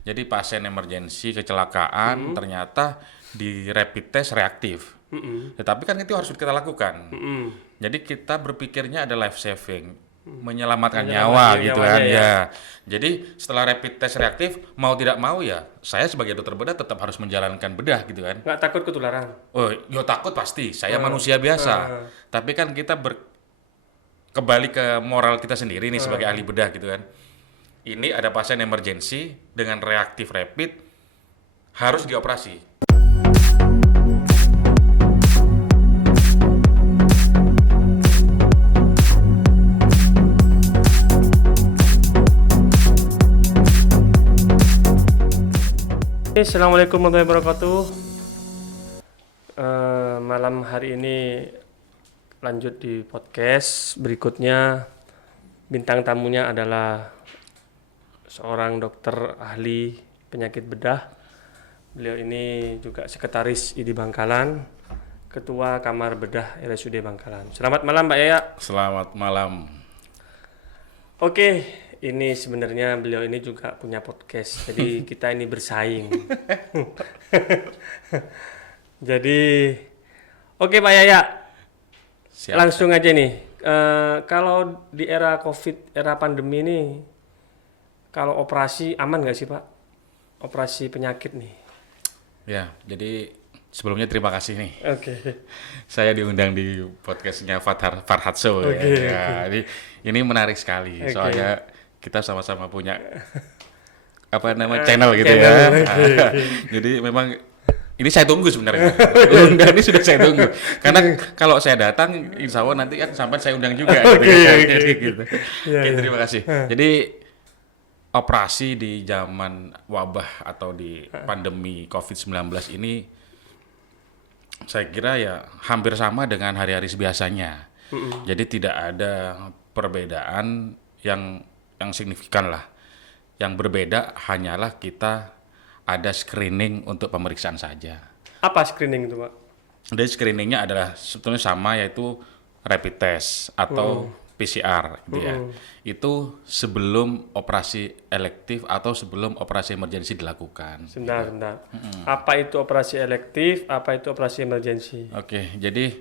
Jadi pasien emergensi kecelakaan ternyata di rapid test reaktif. Tetapi kan itu harus kita lakukan. Jadi kita berpikirnya ada life saving, menyelamatkan nyawa gitu kan ya. Jadi setelah rapid test reaktif, mau tidak mau ya, saya sebagai dokter bedah tetap harus menjalankan bedah gitu kan. Nggak takut ketularan? Oh, yo takut pasti. Saya manusia biasa. Tapi kan kita kembali ke moral kita sendiri nih sebagai ahli bedah gitu kan. Ini ada pasien emergensi dengan reaktif rapid harus dioperasi. Assalamualaikum warahmatullahi wabarakatuh. Malam hari ini lanjut di podcast berikutnya. Bintang tamunya adalah seorang dokter ahli penyakit bedah. Beliau ini juga sekretaris ID Bangkalan, ketua kamar bedah RSUD Bangkalan. Selamat malam Mbak Yaya. Selamat malam. Oke, ini sebenarnya beliau ini juga punya podcast, jadi kita ini bersaing. Jadi, oke Pak Yaya, Siap. langsung aja nih. Kalau di era COVID, era pandemi ini, kalau operasi aman nggak sih Pak? Operasi penyakit nih. Ya, jadi sebelumnya terima kasih nih. Oke. Saya diundang di podcastnya Farhad Show ya. Ya, ini menarik sekali. Soalnya kita sama-sama punya channel gitu ya. Jadi memang ini saya tunggu sebenarnya. Undang ini sudah saya tunggu. Karena kalau saya datang, insya Allah nanti kan sampai saya undang juga. Gitu. Oke, terima kasih. Jadi operasi di zaman wabah atau di pandemi COVID-19 ini saya kira ya hampir sama dengan hari-hari biasanya. Jadi tidak ada perbedaan yang signifikan lah. Yang berbeda hanyalah kita ada screening untuk pemeriksaan saja. Apa screening itu Pak? Jadi screeningnya adalah sebetulnya sama, yaitu rapid test atau PCR gitu ya. Itu sebelum operasi elektif atau sebelum operasi emergensi dilakukan. Sebentar. Apa itu operasi elektif? Apa itu operasi emergensi? Oke, jadi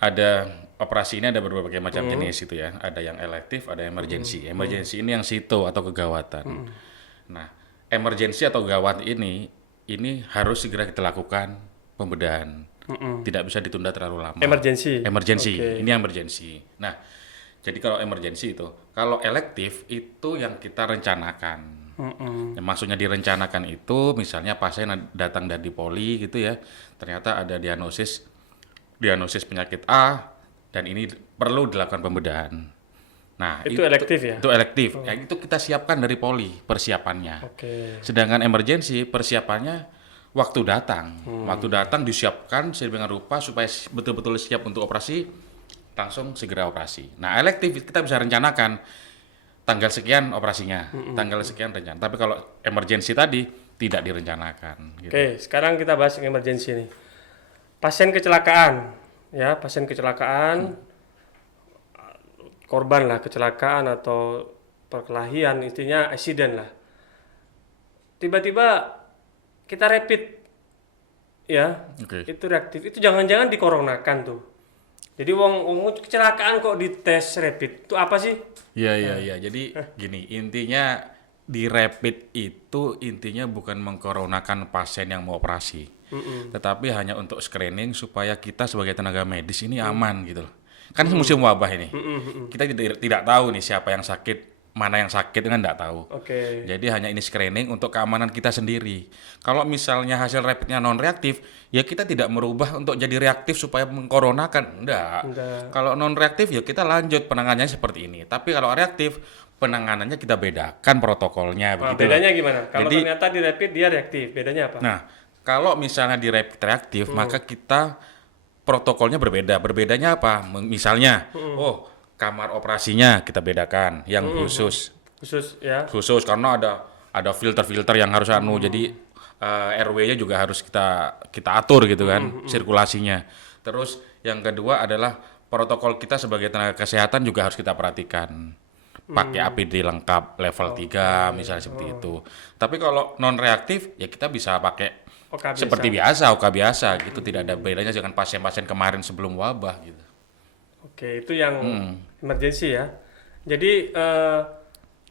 ada operasi ini ada berbagai macam jenis itu ya. Ada yang elektif, ada emergensi. Emergensi ini yang sito atau kegawatan. Nah, emergensi atau gawat ini harus segera kita lakukan pembedahan. Tidak bisa ditunda terlalu lama. Emergensi. Ini emergensi. Nah, jadi kalau emergensi itu, kalau elektif itu yang kita rencanakan. Yang maksudnya direncanakan itu, misalnya pasien datang dari poli gitu ya, ternyata ada diagnosis penyakit A dan ini perlu dilakukan pembedahan. Nah, itu elektif ya? Itu elektif. Ya, itu kita siapkan dari poli persiapannya. Sedangkan emergensi persiapannya waktu datang. Waktu datang disiapkan sedemikian rupa supaya betul-betul siap untuk operasi, langsung segera operasi. Nah, elektif kita bisa rencanakan tanggal sekian operasinya, tanggal sekian rencana. Tapi kalau emergensi tadi tidak direncanakan. Gitu. Oke, sekarang kita bahas yang emergensi nih. Pasien kecelakaan, ya, pasien kecelakaan, korban lah kecelakaan atau perkelahian, intinya accident lah. Tiba-tiba kita rapid, ya, itu reaktif. Itu jangan-jangan dikoronakan tuh. Jadi wong kecelakaan kok dites rapid, itu apa sih? Iya. Jadi gini, intinya di rapid itu intinya bukan mengkoronakan pasien yang mau operasi, tetapi hanya untuk screening supaya kita sebagai tenaga medis ini aman gitu loh. Kan musim wabah ini, kita tidak tahu nih siapa yang sakit, mana yang sakit kan nggak tahu. Jadi hanya ini screening untuk keamanan kita sendiri. Kalau misalnya hasil rapidnya non reaktif, ya kita tidak merubah untuk jadi reaktif supaya mengkoronakan. Enggak. Kalau non reaktif ya kita lanjut penanganannya seperti ini. Tapi kalau reaktif, penanganannya kita bedakan protokolnya. Nah, bedanya gimana? Kalau ternyata di rapid dia reaktif, bedanya apa? Nah, kalau misalnya di rapid reaktif, maka kita protokolnya berbeda. Berbedanya apa? Misalnya, kamar operasinya kita bedakan, yang khusus ya. Khusus karena ada filter-filter yang harus jadi RW-nya juga harus kita atur gitu kan, sirkulasinya. Terus yang kedua adalah protokol kita sebagai tenaga kesehatan juga harus kita perhatikan. pakai APD lengkap level 3 misalnya seperti itu. Tapi kalau non reaktif ya kita bisa pakai Oka seperti biasa. biasa, OKA biasa gitu, tidak ada bedanya dengan pasien-pasien kemarin sebelum wabah gitu. Oke, itu yang emergency ya. Jadi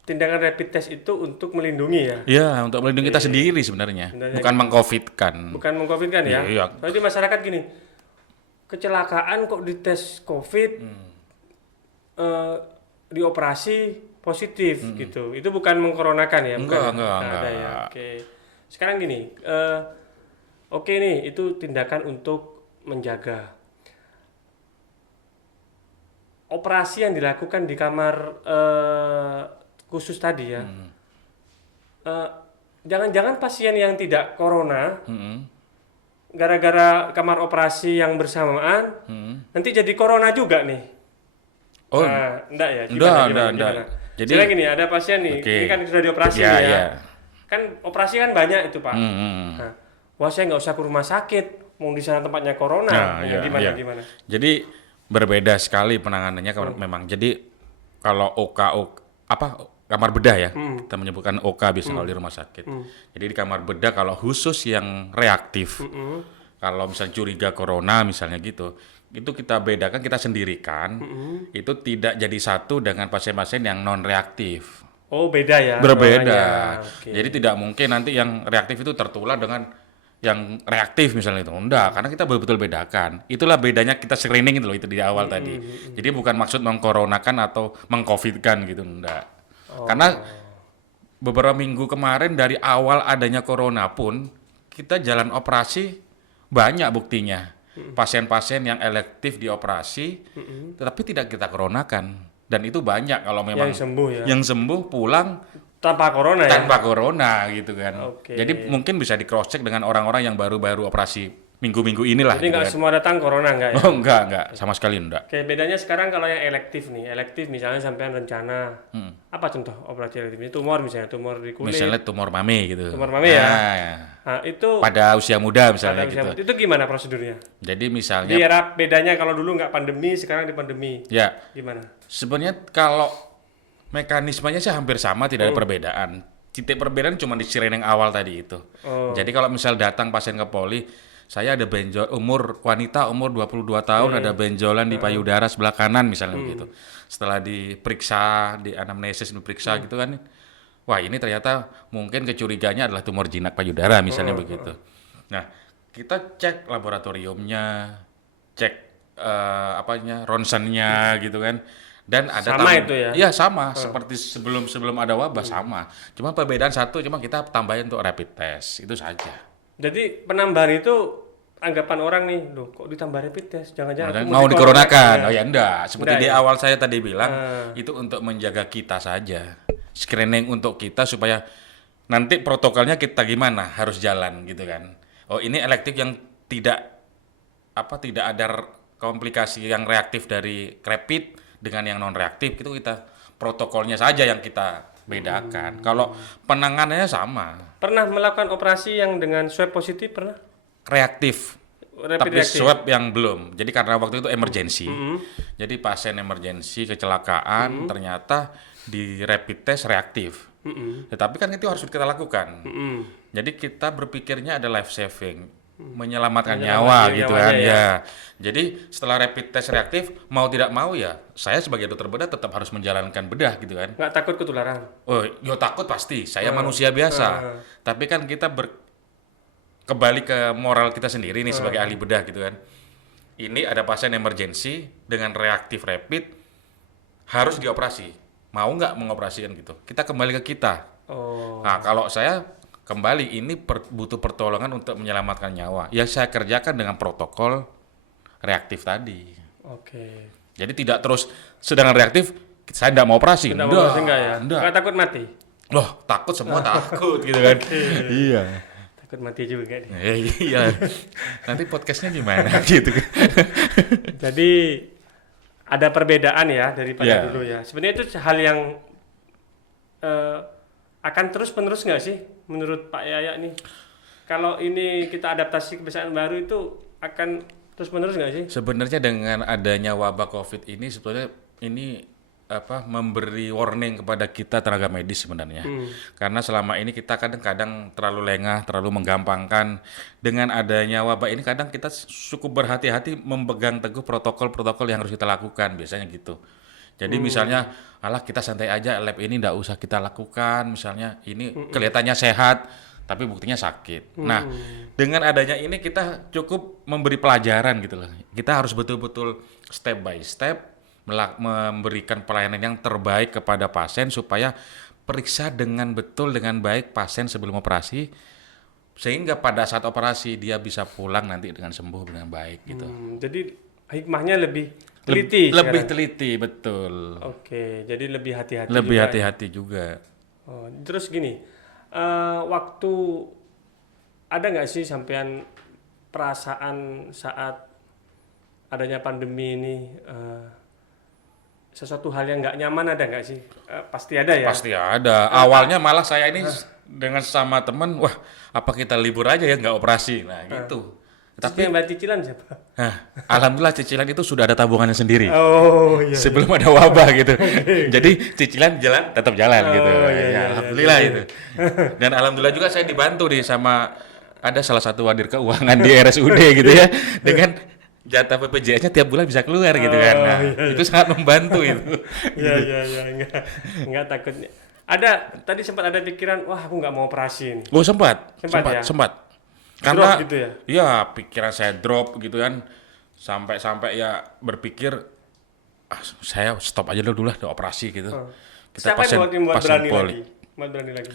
tindakan rapid test itu untuk melindungi ya. Ya, untuk melindungi kita sendiri sebenarnya, Sebenarnya bukan meng-COVID-kan. Bukan meng-COVID kan ya. Iya. Berarti masyarakat gini, kecelakaan kok dites COVID, dioperasi positif gitu. Itu bukan mengkoronakan ya? Bukan. Enggak. Ada ya. Oke. Sekarang gini, oke nih, itu tindakan untuk menjaga. Operasi yang dilakukan di kamar khusus tadi ya. Jangan-jangan pasien yang tidak corona, gara-gara kamar operasi yang bersamaan, nanti jadi corona juga nih. Oh, Nah, enggak ya? enggak. Jadi Jadi gini, ada pasien nih, Oke. ini kan sudah dioperasi Iya, nih ya. iya. Kan operasi kan banyak itu Pak. Hmm. Nah, wah saya nggak usah ke rumah sakit, mau di sana tempatnya corona. Nah, Nah, iya, gimana iya. gimana? Jadi berbeda sekali penanganannya memang. Jadi kalau kamar bedah ya, kita menyebutkan OK bisa kalau di rumah sakit. Jadi di kamar bedah kalau khusus yang reaktif, kalau misalnya curiga corona misalnya gitu, itu kita bedakan, kita sendirikan, itu tidak jadi satu dengan pasien-pasien yang non reaktif. Oh beda ya? Berbeda. namanya. Oke. Jadi tidak mungkin nanti yang reaktif itu tertular dengan yang reaktif misalnya itu. Enggak, karena kita betul-betul bedakan. Itulah bedanya kita screening itu loh, itu di awal tadi. Jadi bukan maksud mengkoronakan atau mengcovidkan gitu, enggak. Karena beberapa minggu kemarin dari awal adanya corona pun kita jalan operasi banyak buktinya. Pasien-pasien yang elektif dioperasi tetapi tidak kita coronakan. Dan itu banyak kalau memang Yang sembuh ya? yang sembuh pulang Tanpa corona ya? tanpa corona gitu kan. Oke. Jadi mungkin bisa di cross check dengan orang-orang yang baru-baru operasi minggu-minggu inilah. Jadi gitu nggak kan. semua datang corona nggak ya? Oh enggak, sama sekali enggak. Oke, bedanya sekarang kalau yang elektif nih, elektif misalnya sampean rencana, apa contoh operasi elektif? Ini tumor misalnya, tumor di kulit, Misalnya tumor mame gitu. tumor mame ya? Nah, Nah, itu pada usia muda ada misalnya usia- gitu. itu gimana prosedurnya? Jadi Di misalnya era bedanya kalau dulu nggak pandemi, sekarang di pandemi, ya gimana? sebenarnya kalau mekanismenya sih hampir sama, tidak ada perbedaan. Titik perbedaan cuma di screening awal tadi itu. Oh. Jadi kalau misal datang pasien ke poli, saya ada benjol wanita umur 22 tahun ada benjolan di payudara sebelah kanan misalnya begitu. Setelah diperiksa, di anamnesis diperiksa gitu kan. Wah, ini ternyata mungkin kecuriganya adalah tumor jinak payudara misalnya begitu. Nah, kita cek laboratoriumnya, cek ronsennya gitu kan. Dan ada Sama itu ya? Iya, sama seperti sebelum ada wabah sama. Cuma perbedaan satu, cuma kita tambahin untuk rapid test. Itu saja. Jadi penambahan itu anggapan orang nih, loh kok ditambah rapid test? Jangan-jangan aku Mau dikoronakan? ya? Oh ya enggak. Seperti Enggak di ya? awal saya tadi bilang, itu untuk menjaga kita saja. Screening untuk kita supaya nanti protokolnya kita gimana harus jalan gitu kan. Oh, ini elektif yang tidak ada komplikasi yang reaktif dari rapid dengan yang non reaktif, itu kita protokolnya saja yang kita bedakan. Kalau penanganannya sama, Pernah melakukan operasi yang dengan swab positif pernah? reaktif. Rapid Tapi reaktif? swab yang belum. Jadi karena waktu itu emergency. Jadi pasien emergency kecelakaan ternyata di rapid test reaktif. Tetapi kan itu harus kita lakukan. Jadi kita berpikirnya ada life saving, menyelamatkan nyawa gitu kan nyawanya ya. Jadi setelah rapid test reaktif mau tidak mau ya saya sebagai dokter bedah tetap harus menjalankan bedah gitu kan. Nggak takut ketularan? Oh, yo takut pasti. Saya manusia biasa. Tapi kan kita kembali ke moral kita sendiri nih sebagai ahli bedah gitu kan. Ini ada pasien emergency dengan reaktif rapid harus dioperasi. Mau nggak mengoperasikan gitu? Kita kembali ke kita. Oh. Nah, kalau saya kembali ini butuh pertolongan untuk menyelamatkan nyawa. Ya saya kerjakan dengan protokol reaktif tadi. Oke. Jadi tidak terus sedangkan reaktif saya tidak mau operasi. Tidak mau operasi enggak ya? Enggak. Nggak takut mati? Loh, takut semua takut gitu kan. Iya. Takut mati juga nih. Iya. Nanti podcastnya gimana gitu kan. Jadi ada perbedaan ya daripada Iya. dulu ya. Sebenarnya itu hal yang akan terus-menerus nggak sih menurut Pak Yaya nih? Kalau ini kita adaptasi kebiasaan baru itu akan terus-menerus nggak sih? Sebenarnya dengan adanya wabah COVID ini sebetulnya ini memberi warning kepada kita tenaga medis sebenarnya. Karena selama ini kita kadang-kadang terlalu lengah, terlalu menggampangkan. Dengan adanya wabah ini kadang kita cukup berhati-hati memegang teguh protokol-protokol yang harus kita lakukan, biasanya gitu. Jadi misalnya, alah kita santai aja, lab ini nggak usah kita lakukan, misalnya ini kelihatannya sehat, tapi buktinya sakit. Nah, dengan adanya ini kita cukup memberi pelajaran gitu loh. Kita harus betul-betul step by step memberikan pelayanan yang terbaik kepada pasien supaya periksa dengan betul dengan baik pasien sebelum operasi sehingga pada saat operasi dia bisa pulang nanti dengan sembuh dengan baik gitu. Jadi hikmahnya lebih teliti. Lebih teliti, betul. Oke, jadi lebih hati-hati. Lebih juga hati-hati juga. Oh, terus gini, waktu ada nggak sih sampean perasaan saat adanya pandemi ini? Sesuatu hal yang nggak nyaman ada nggak sih? Pasti ada ya? Pasti ada. Awalnya malah saya ini dengan sama teman, wah apa kita libur aja ya nggak operasi, nah gitu. Tapi yang bayar cicilan siapa? Nah, alhamdulillah cicilan itu sudah ada tabungannya sendiri. Oh iya. Sebelum ada wabah gitu. Jadi cicilan tetap jalan gitu. Iya, alhamdulillah itu. Dan alhamdulillah juga saya dibantu nih sama ada salah satu wadir keuangan di RSUD gitu ya dengan jatah BPJS-nya tiap bulan bisa keluar gitu kan. Nah, itu sangat membantu itu. Iya, enggak takutnya. Tadi sempat ada pikiran, wah aku nggak mau operasi nih. Oh sempat. Karena drop gitu ya? Iya, pikiran saya drop gitu kan. Sampai ya berpikir saya stop aja dulu lah di operasi gitu. Kita Siapa yang buat berani poli. lagi? Buat berani lagi.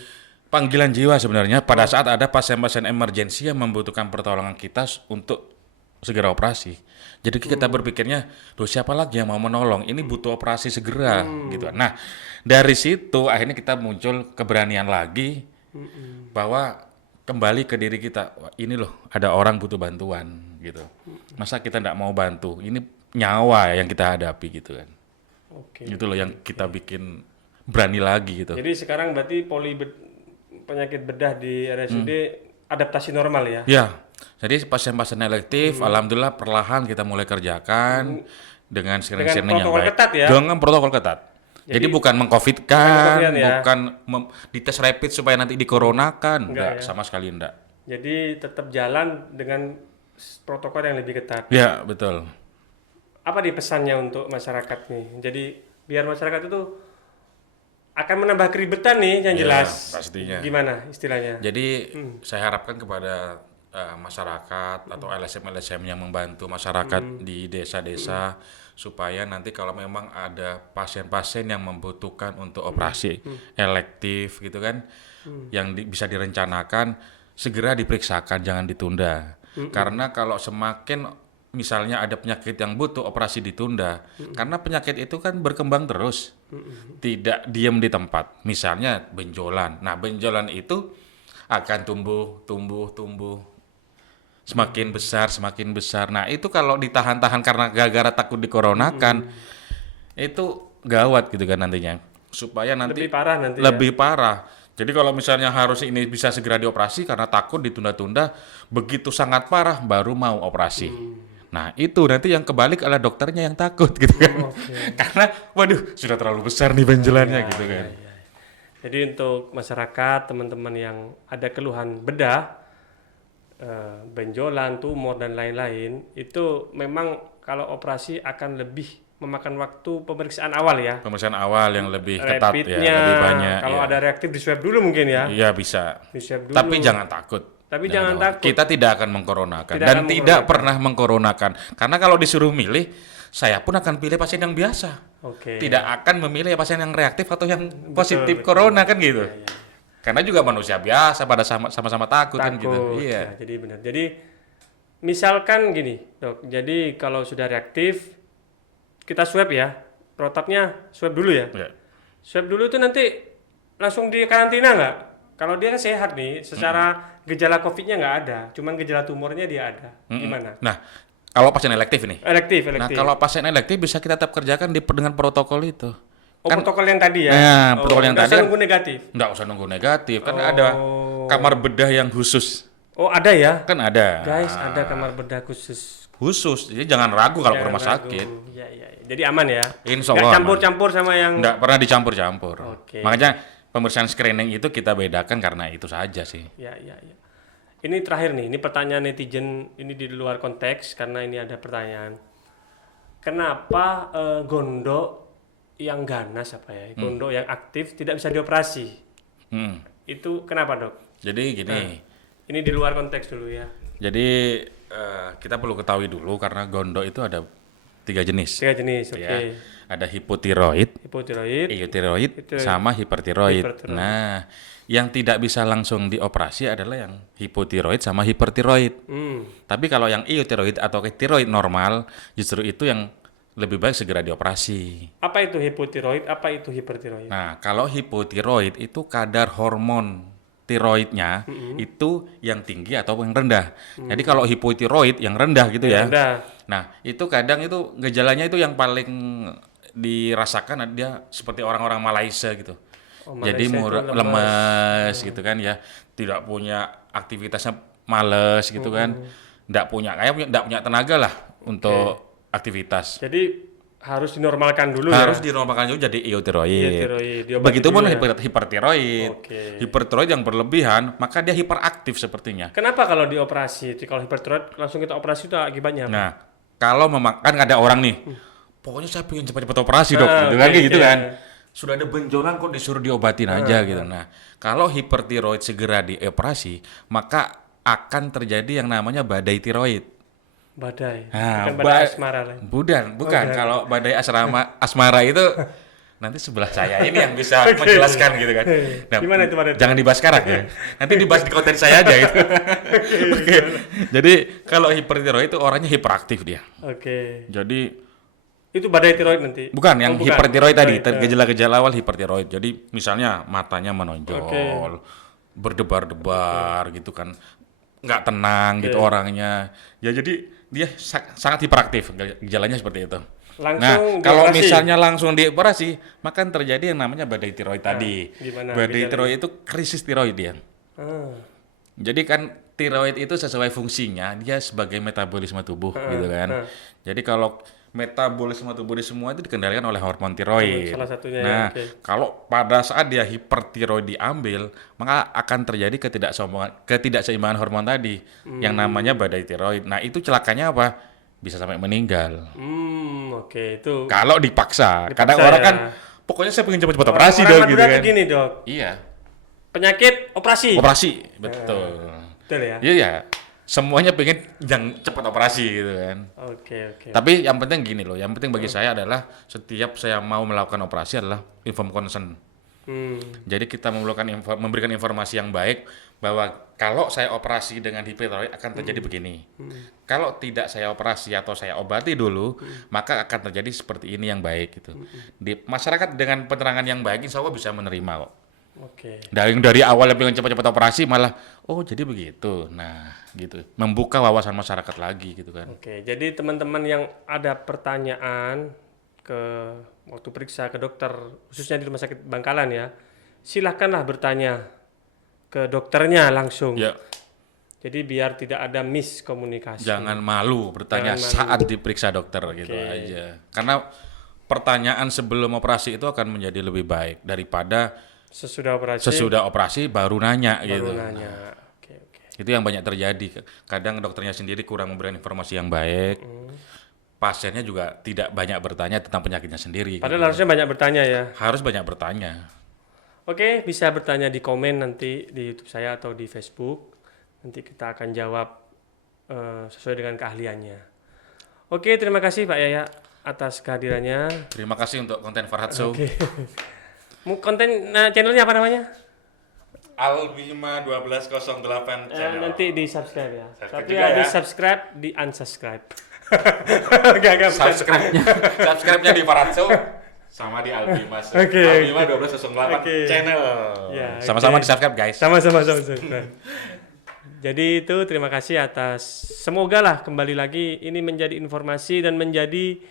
Panggilan jiwa sebenarnya pada saat ada pasien-pasien emergensi yang membutuhkan pertolongan kita untuk segera operasi. Jadi kita berpikirnya, siapa lagi yang mau menolong? Ini butuh operasi segera gitu. Nah, dari situ akhirnya kita muncul keberanian lagi bahwa kembali ke diri kita. Wah, ini loh, ada orang butuh bantuan gitu. Masa kita tidak mau bantu? Ini nyawa yang kita hadapi gitu kan. Oke. Itu loh yang kita bikin berani lagi gitu. Jadi sekarang berarti penyakit bedah di RSUD adaptasi normal ya? Ya. Jadi pasien-pasien elektif, alhamdulillah perlahan kita mulai kerjakan dengan screening-screening yang baik. Ketat ya? Dengan protokol ketat. Jadi bukan mengcovidkan, ya? bukan dites rapid supaya nanti dikoronakan, enggak, ya? sama sekali enggak. Jadi tetap jalan dengan protokol yang lebih ketat. Ya, betul. Apa nih pesannya untuk masyarakat nih? Jadi biar masyarakat itu akan menambah keribetan nih yang jelas. Pastinya. Gimana istilahnya? Jadi saya harapkan kepada masyarakat atau LSM-LSM yang membantu masyarakat di desa-desa supaya nanti kalau memang ada pasien-pasien yang membutuhkan untuk operasi elektif gitu kan yang bisa direncanakan segera diperiksakan, jangan ditunda. Karena kalau semakin misalnya ada penyakit yang butuh operasi ditunda, karena penyakit itu kan berkembang terus, tidak diam di tempat. Misalnya benjolan. Nah, benjolan itu akan tumbuh, semakin besar. Nah, itu kalau ditahan-tahan karena gara-gara takut dikoronakan, itu gawat gitu kan nantinya. Supaya nanti lebih parah nanti. Lebih parah. Jadi kalau misalnya harus ini bisa segera dioperasi karena takut ditunda-tunda, begitu sangat parah baru mau operasi. Nah, itu nanti yang kebalik adalah dokternya yang takut gitu kan. Karena waduh, sudah terlalu besar nih benjolannya gitu kan. Jadi untuk masyarakat, teman-teman yang ada keluhan bedah, benjolan, tumor dan lain-lain, itu memang kalau operasi akan lebih memakan waktu pemeriksaan awal ya. Pemeriksaan awal yang lebih ketat ya, lebih banyak. Kalau ada reaktif di swab dulu mungkin ya. Iya bisa. Di swab dulu. Tapi jangan takut. Jangan takut. Kita tidak akan mengkoronakan dan tidak pernah mengkoronakan. Karena kalau disuruh milih, saya pun akan pilih pasien yang biasa. Tidak akan memilih pasien yang reaktif atau yang positif corona kan gitu. Ya. Karena juga manusia biasa pada sama-sama takut kan gitu. Iya. Ya, jadi benar. Jadi misalkan gini, Dok. Jadi kalau sudah reaktif kita swab ya. Protapnya swab dulu ya. Ya. Swab dulu itu nanti langsung di karantina nggak? Kalau dia kan sehat nih, secara gejala COVID-nya nggak ada, cuman gejala tumornya dia ada. Gimana? Nah, kalau pasien elektif nih. Elektif. Nah, kalau pasien elektif bisa kita tetap kerjakan dengan protokol itu. Kan, protokol yang tadi ya? Nah, protokol yang tadi. Nggak usah nunggu negatif? Nggak usah nunggu negatif, kan ada kamar bedah yang khusus Oh, ada ya? Kan ada. Guys, ada kamar bedah khusus. Khusus, jadi jangan ragu kalau ke Jangan rumah ragu. sakit. Iya, iya. Jadi aman ya? Insya Nggak Allah campur-campur sama yang... Nggak pernah dicampur-campur. Oke. Makanya pemeriksaan screening itu kita bedakan karena itu saja sih. Ya, ya, ya. Ini terakhir nih, ini pertanyaan netizen, ini di luar konteks karena ini ada pertanyaan. Kenapa gondok yang ganas apa ya, gondok yang aktif tidak bisa dioperasi? Hmm. Itu kenapa, Dok? Jadi gini, Ini di luar konteks dulu ya. jadi kita perlu ketahui dulu karena gondok itu ada 3 jenis. 3 jenis, oke. Ya. Ada hipotiroid, Hipotiroid, eutiroid, Itu- sama hipertiroid. hipertiroid. Nah, yang tidak bisa langsung dioperasi adalah yang hipotiroid sama hipertiroid. Tapi kalau yang eutiroid atau tiroid normal, justru itu yang lebih baik segera dioperasi. Apa itu hipotiroid? Apa itu hipertiroid? Nah, kalau hipotiroid itu kadar hormon tiroidnya itu yang tinggi atau yang rendah. Jadi kalau hipotiroid yang rendah gitu ya. Ada. Nah, itu kadang itu gejalanya itu yang paling dirasakan dia seperti orang-orang Malaysia gitu. Oh, Jadi Malaysia itu lemes gitu kan ya, tidak punya aktivitasnya males gitu kan. Enggak punya tenaga lah untuk aktivitas. Jadi harus dinormalkan dulu Harus ya. dinormalkan dulu jadi eutiroid. Hipotiroid, diobati Begitupun dulu ya. hipertiroid. Oke. Hipertiroid yang berlebihan, maka dia hiperaktif sepertinya. Kenapa kalau dioperasi? Kalau hipertiroid langsung kita operasi itu akibatnya apa? Nah, kalau memang kan ada orang nih, pokoknya saya pengen cepat-cepat operasi dok, gitu kan, oke, kayak gitu oke. kan. Sudah ada benjolan kok disuruh diobatin aja gitu. Nah, kalau hipertiroid segera dioperasi, maka akan terjadi yang namanya badai tiroid. Badai. Nah, Bukan badai asmara lah. bukan. Kalau badai asmara itu nanti sebelah saya ini yang bisa menjelaskan gitu kan. Nah, Gimana itu badai? jangan dibahas sekarang ya. Nanti dibahas di konten saya aja gitu. Oke. Jadi kalau hipertiroid itu orangnya hiperaktif dia. Oke. Jadi Itu badai tiroid nanti. bukan yang bukan. hipertiroid tadi, Tiroid, gejala-gejala awal hipertiroid. Jadi misalnya matanya menonjol, berdebar-debar gitu kan, nggak tenang gitu orangnya. Ya jadi dia sangat hiperaktif, gejalanya seperti itu. Langsung Nah, kalau dioperasi. misalnya langsung dioperasi, maka terjadi yang namanya badai tiroid tadi. gimana Badai gejalanya? tiroid itu krisis tiroid dia. Ah, Jadi kan tiroid itu sesuai fungsinya, dia sebagai metabolisme tubuh gitu kan. Jadi kalau metabolisme tubuh di semua itu dikendalikan oleh hormon tiroid. salah satunya ya, Nah, oke. kalau pada saat dia hipertiroid diambil, maka akan terjadi ketidakseimbangan hormon tadi yang namanya badai tiroid. Nah, itu celakanya apa? Bisa sampai meninggal. oke itu. Kalau dipaksa. Kadang Dipaksa orang ya. kan pokoknya saya pengen cepat-cepat operasi Orang dong Madura gitu tuh kan. gini, Dok. Iya. Penyakit operasi. Operasi, betul. Betul ya? Iya ya. Semuanya pengen yang cepat operasi gitu kan. Oke, oke. Tapi yang penting gini loh, yang penting bagi saya adalah setiap saya mau melakukan operasi adalah informed consent. Jadi kita memberikan informasi yang baik bahwa kalau saya operasi dengan hipertiroid akan terjadi begini. Kalau tidak saya operasi atau saya obati dulu, maka akan terjadi seperti ini yang baik gitu. Di masyarakat dengan penerangan yang baik insya Allah bisa menerima kok. Oke. Dari awal yang pengen cepat-cepat operasi malah oh jadi begitu. Nah, gitu. Membuka wawasan masyarakat lagi gitu kan. Oke, jadi teman-teman yang ada pertanyaan ke waktu periksa ke dokter, khususnya di rumah sakit Bangkalan ya, silahkanlah bertanya ke dokternya langsung. Ya, Jadi biar tidak ada miskomunikasi. jangan malu bertanya Jangan malu. saat diperiksa dokter gitu aja. Karena pertanyaan sebelum operasi itu akan menjadi lebih baik daripada Sesudah operasi sesudah operasi baru nanya baru gitu. nanya. Oke, oke. Itu yang banyak terjadi. Kadang dokternya sendiri kurang memberikan informasi yang baik. Pasiennya juga tidak banyak bertanya tentang penyakitnya sendiri. Padahal harusnya banyak bertanya ya. Harus banyak bertanya. Oke, bisa bertanya di komen nanti di YouTube saya atau di Facebook. Nanti kita akan jawab sesuai dengan keahliannya. Oke, terima kasih Pak Yaya atas kehadirannya. Terima kasih untuk konten Farhad Show. Oke. Konten channelnya apa namanya? Albima 1208 channel. Nanti di subscribe ya. Subscribe Tapi juga habis ya. subscribe di unsubscribe. Gak Subscribe-nya di Farhad Show sama di Albima. Oke. Albima 1208 Oke. channel. Ya, Sama-sama oke. di subscribe guys. Sama-sama. Jadi itu terima kasih atas semoga lah kembali lagi ini menjadi informasi dan menjadi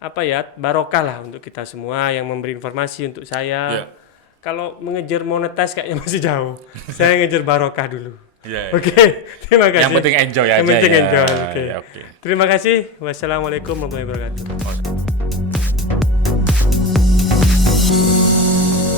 apa ya barokah lah untuk kita semua yang memberi informasi untuk saya. Ya. Kalau mengejar monetize kayaknya masih jauh. Saya ngejar barokah dulu. Iya. Oke, terima kasih. Yang penting enjoy aja Yang penting ya. enjoy. Oke. Ya, oke. Terima kasih. Wassalamualaikum warahmatullahi wabarakatuh.